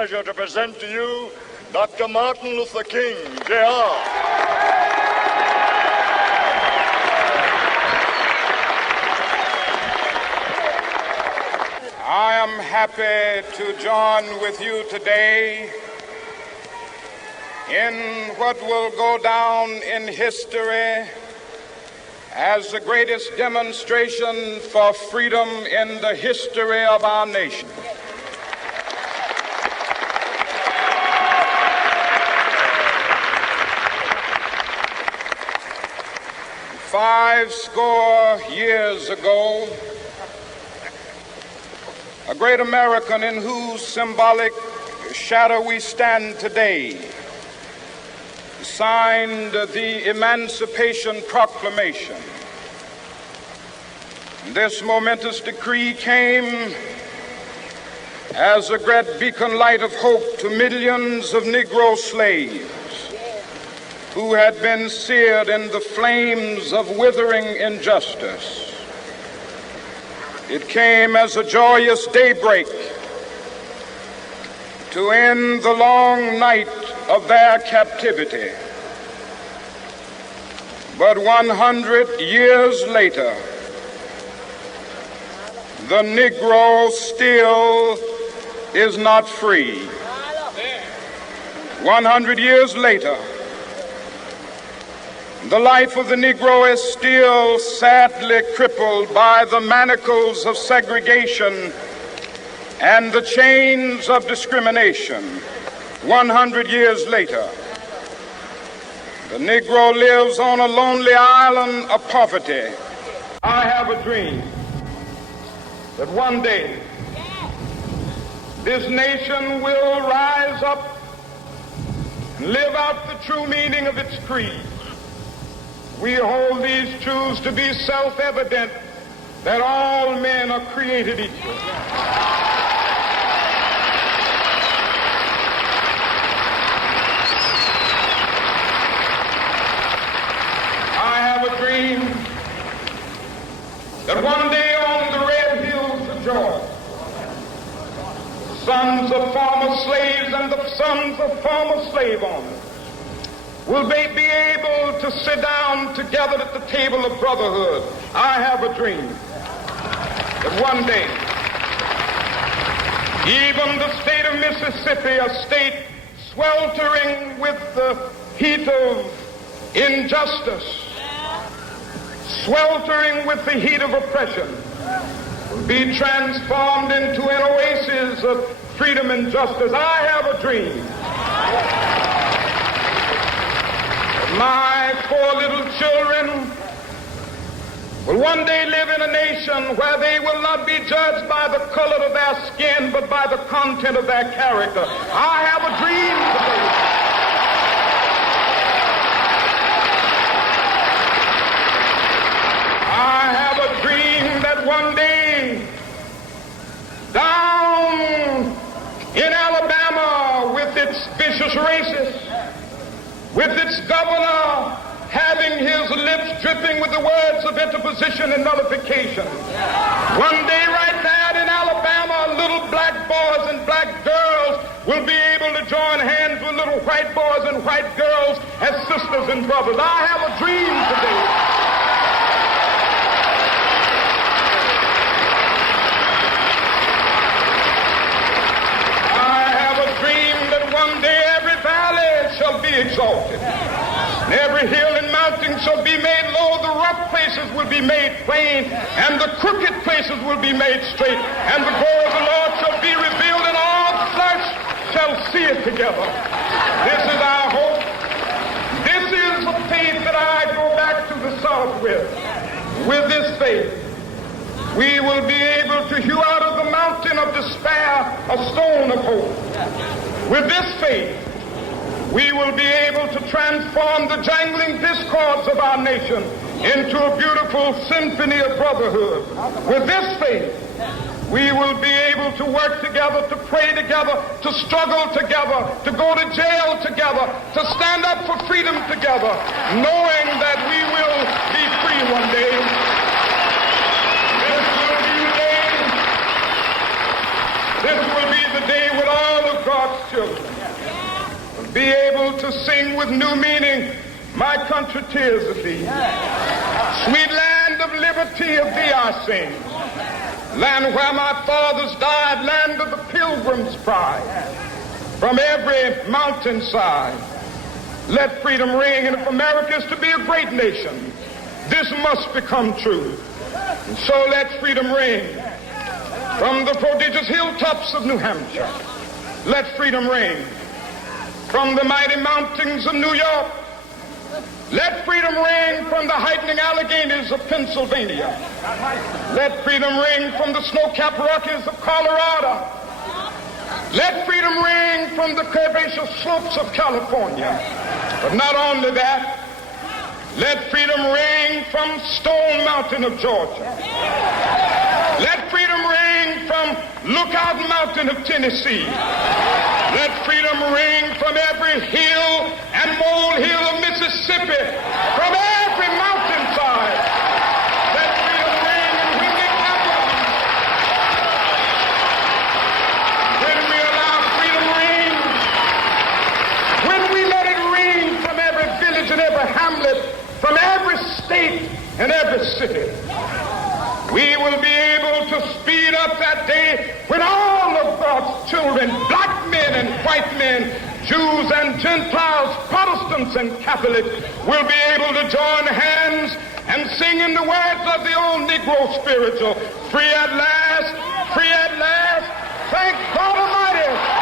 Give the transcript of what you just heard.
pleasure to present to you Dr. Martin Luther King, Jr. I am happy to join with you today in what will go down in history as the greatest demonstration for freedom in the history of our nation. Five score years ago, a great American in whose symbolic shadow we stand today signed the Emancipation Proclamation. This momentous decree came as a great beacon light of hope to millions of Negro slaves who had been seared in the flames of withering injustice. It came as a joyous daybreak to end the long night of their captivity. But 100 years later, the Negro still is not free. 100 years later, the life of the Negro is still sadly crippled by the manacles of segregation and the chains of discrimination. 100 years later, the Negro lives on a lonely island of poverty. I have a dream that one day this nation will rise up and live out the true meaning of its creed. We hold these truths to be self-evident, that all men are created equal. I have a dream that one day on the red hills of Georgia, sons of former slaves and the sons of former slave owners will they be able to sit down together at the table of brotherhood. I have a dream that one day, even the state of Mississippi, a state sweltering with the heat of injustice, sweltering with the heat of oppression, will be transformed into an oasis of freedom and justice. I have a dream. My poor little children will one day live in a nation where they will not be judged by the color of their skin, but by the content of their character. I have a dream today. I have a dream that one day, down in Alabama, with its vicious racists, with its governor having his lips dripping with the words of interposition and nullification. One day right there in Alabama, little black boys and black girls will be able to join hands with little white boys and white girls as sisters and brothers. I have a dream today. I have a dream that one day every valley shall be exalted, and every hill and mountain shall be made low. The rough places will be made plain, and the crooked places will be made straight, and the glory of the Lord shall be revealed, and all flesh shall see it together. This is our hope. This is the faith that I go back to the South with. With this faith, we will be able to hew out of the mountain of despair a stone of hope. With this faith, we will be able to transform the jangling discords of our nation into a beautiful symphony of brotherhood. With this faith, we will be able to work together, to pray together, to struggle together, to go to jail together, to stand up for freedom together, knowing that we will be free one day. This will be the day when all of God's children will be able to sing with new meaning, my country, tears of thee. Sweet land of liberty, of thee I sing. Land where my fathers died, land of the pilgrim's pride. From every mountainside, let freedom ring. And if America is to be a great nation, this must become true. And so let freedom ring. From the prodigious hilltops of New Hampshire, let freedom ring. From the mighty mountains of New York, let freedom ring. From the heightening Alleghenies of Pennsylvania, let freedom ring. From the snow-capped Rockies of Colorado, let freedom ring. From the curvaceous slopes of California. But not only that, let freedom ring from Stone Mountain of Georgia. Let freedom ring from Lookout Mountain of Tennessee. Let freedom ring from every hill and molehill of Mississippi, from every mountainside. Let freedom ring, and when it happens, when we allow freedom ring, when we let it ring from every village and every hamlet, from every state and every city, we will be able to speed up that day when all of God's children, black men and white men, Jews and Gentiles, Protestants and Catholics, will be able to join hands and sing in the words of the old Negro spiritual, free at last, thank God Almighty.